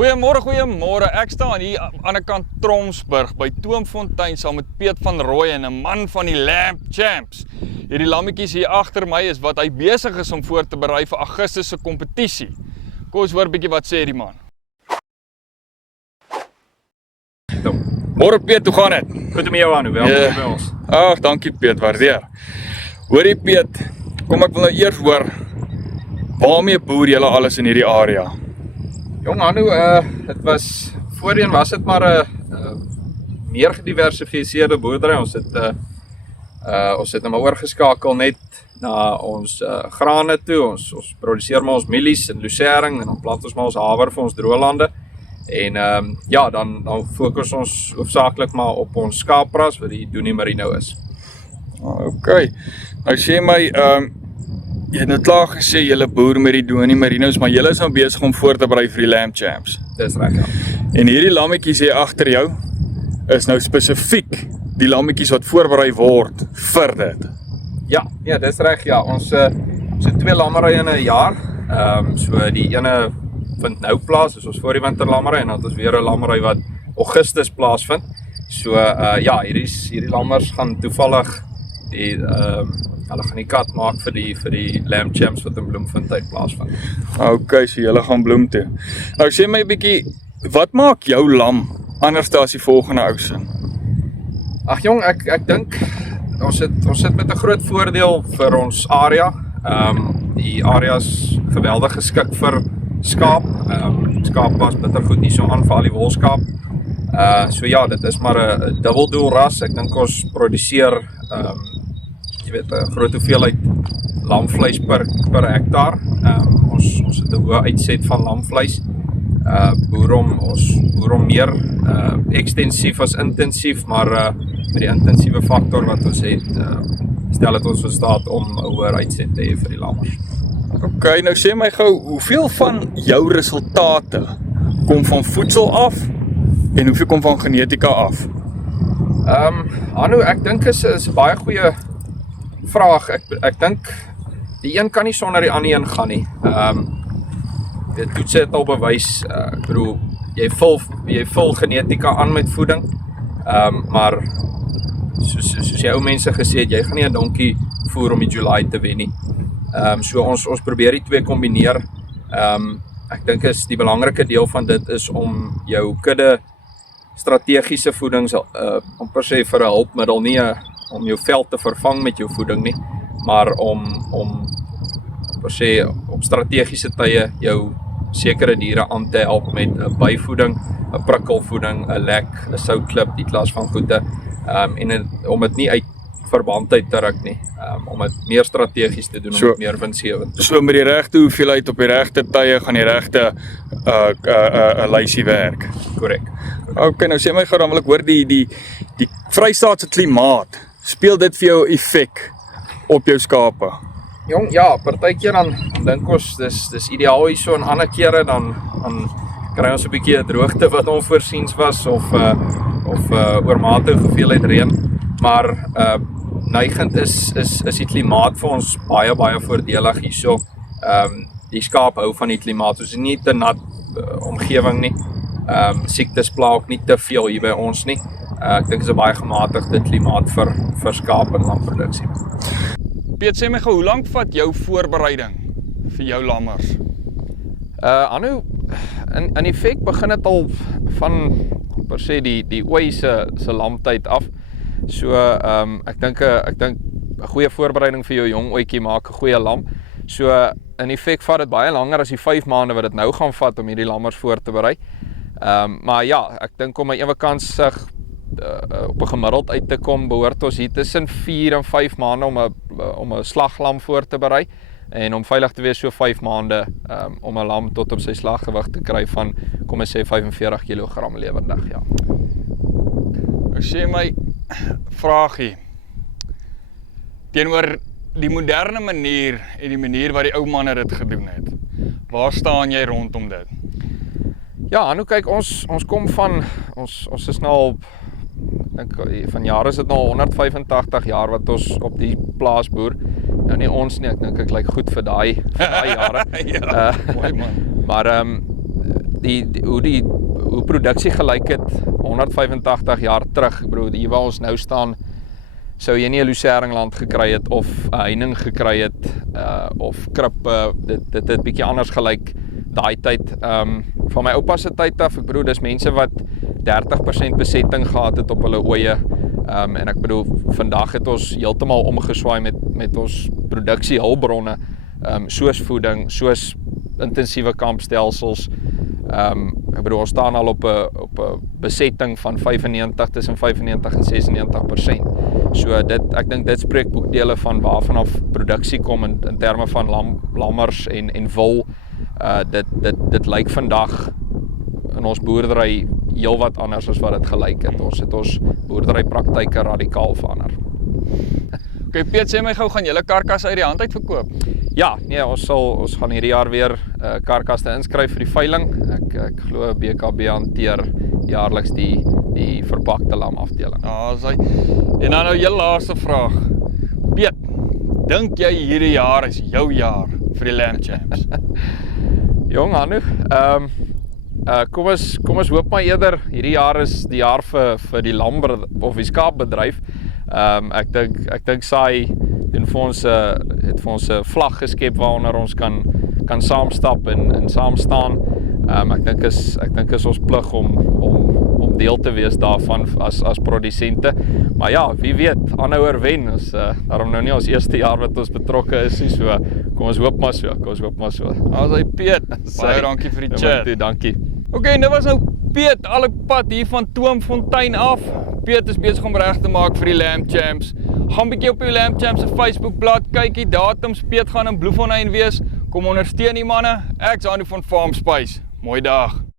Goeiemôre. Ek staan hier aan die kant Tromsburg by Toomfontein saam met Piet van Rooyen, 'n man van die Lamb Champs. Hierdie lammetjies hier agter my is wat hy besig is om voor te berei vir Augustus se kompetisie. Kom ons hoor 'n bietjie wat sê die man. Môre Piet, hoe gaan dit? Goed om jou aan, welkom by ons. Ag, dankie Piet, waardeer. Hoorie Piet, kom ek wil nou eers hoor, waarmee boer julle alles in hierdie area? Jong Anu, voorheen was dit maar 'n meer gediversifiseerde boerdery. Ons het nou maar oorgeskakel net na ons grane toe. Ons produseer maar ons mielies en lucering en dan plant ons maar ons haver vir ons droëlande. En dan fokus ons hoofsaaklik maar op ons skaapras wat die Doenie Merino is. OK. Nou sê my, jy het nou klaar gesê julle boer met die Doenie Merinos, maar julle is nou besig om voor te berei vir die Lamb Champs. Dis reg, ja. En hierdie lammetjies hier agter jou is nou spesifiek die lammetjies wat voorberei word vir dit. Ja, dis reg, ja. Ons het 2 lammerye in 'n jaar. So die ene vind nou plaas, is ons voor die winter lammerye, en dan het ons weer 'n lammerye wat Augustus plaasvind. So hierdie lammers gaan toevallig hulle gaan die kat maak vir die Lamb Champs wat in Bloemfontein plaasvind. OK, so julle gaan bloem toe. Nou sê my 'n bietjie, wat maak jou lam anders as die volgende ou se? Ag jong, ek dink ons sit met 'n groot voordeel vir ons area. Die area is geweldig geskik vir skaap. Skaap was bittergoed nie so aan vir al die wolskaap. So ja, dit is maar 'n dubbeldoel ras. Ek dink ons produseer 'n groot hoeveelheid lamvleis per hektaar. Ons het 'n hoë uitset van lamvleis. Ons boer hom meer ekstensief as intensief, maar met die intensiewe faktor wat ons het, stel dit ons in staat om 'n hoër uitset te hê vir die lammers. OK, nou sê my gou, hoeveel van jou resultate kom van voedsel af en hoeveel kom van genetika af? Anu, ek dink is 'n baie goeie vraag. Ek dink die een kan nie sonder die ander een gaan nie. Dit toets het al bewys. Ek bedoel, jy vul genetika aan met voeding. Maar soos jy ou mense gesê het, jy gaan nie 'n donkie voer om die July te wen nie. So ons probeer die twee kombineer. Ek dink is die belangrike deel van dit is om jou kudde strategiese voedings amper sê vir 'n hulpmiddel, nie om jou veld te vervang met jou voeding nie, maar om per se op strategiese tye jou sekere diere aan te help met 'n byvoeding, 'n prikkelvoeding, 'n lek, 'n soutklip, die klas van goede, en om dit nie uit verband uit te ruk nie, om dit meer strategies te doen, om dit meer winsgewend te doen. So met die regte hoeveelheid op die regte tye gaan die regte lysie werk. Korrek. OK, nou sê my gou, dan wil ek hoor die Vrystaatse klimaat, speel dit vir jou 'n effek op jou skape? Jong, ja, partykeer dan dink ons dis ideaal hier so, en ander kere dan kry ons 'n bietjie 'n droogte wat onvoorsiens was of oormatige hoeveelheid reën, maar neigend is die klimaat vir ons baie voordelig hierso. Die skaap hou van die klimaat, ons is nie te nat omgewing nie. Siektes pla ook nie te veel hier by ons nie. Ek dink is 'n baie gematigde klimaat vir skaap en lamproduksie. Piet, sê my gou, hoe lank vat jou voorbereiding vir jou lammers? Anu, in effek begin dit al van per se die ooi se lamtyd af. So ek dink 'n goeie voorbereiding vir jou jong ooitjie maak 'n goeie lam. So in effek vat dit baie langer as die 5 maande wat dit nou gaan vat om hierdie lammers voor te berei. Maar ja, ek dink om 'n ewekantsig op 'n gemiddeld uit te kom, behoort ons hier tussen 4 en 5 maande om 'n slaglam voor te berei, en om veilig te wees so 5 maande om 'n lam tot op sy slaggewig te kry van, kom ons sê 45 kg lewendig, ja. Ek sê my, vraagie, teenoor die moderne manier en die manier wat die ou manne dit gedoen het, waar staan jy rondom dit? Ja, nou kyk, ons kom van, ons is nou al, ek dink van jare is dit nou 185 jaar wat ons op die plaas boer. Nou nie ons nie, ek dink ek lyk goed vir daai jare. Ja, mooi man. Maar hoe produksie gelyk het 185 jaar terug. Ek bedoel, hier waar ons nou staan, sou jy nie 'n lucerningland gekry het of 'n heining gekry het of krippe. Dit het bietjie anders gelyk daai tyd. Van my oupa se tyd af, ek bedoel, dis mense wat 30% besetting gehad het op hulle ooe. En ek bedoel, vandag het ons heeltemal omgeswaai met ons produksiehulpbronne, soos voeding, soos intensiewe kampstelsels. Ek bedoel, ons staan al op 'n besetting van 95 tussen 95 en 96%. So ek dink dit spreek boekdele van waarvan af produksie kom in terme van lammers en wol. Dit lyk vandag in ons boerdery heelwat anders as wat dit gelyk het. Ons het ons boerderypraktyke radikaal verander. Okay, Piet, sê my gou, gaan julle karkasse uit die hand uit verkoop? Ja, nee, ons gaan hierdie jaar weer karkasse inskryf vir die veiling. Ek glo BKB hanteer jaarliks die verpakte lamafdeling. En dan nou jou laaste vraag. Piet, dink jy hierdie jaar is jou jaar vir die Lamb Champs? Jong, Anu, kom ons hoop maar eerder, hierdie jaar is die jaar vir die die skaapbedryf. Ek dink Saai het vir ons 'n vlag geskep waaronder ons kan saamstap en saam staan. Ek dink is ons plig om deel te wees daarvan as produsente. Maar ja, wie weet, aanhouer wen. Daarom nou nie ons eerste jaar wat ons betrokke is nie, so kom ons hoop maar so. As hy Piet, baie dankie vir die chat. Dankie. Okay, en dit was nou Piet, al die pad hier van Toomfontein af. Piet is besig om reg te maak vir die Lamb Champs. Gaan bietjie op die Lamb Champs se Facebookblad kyk, die datums. Piet gaan in Bloemfontein wees. Kom ondersteun die manne. Ek's Anu van Farm Spice. Mooi dag.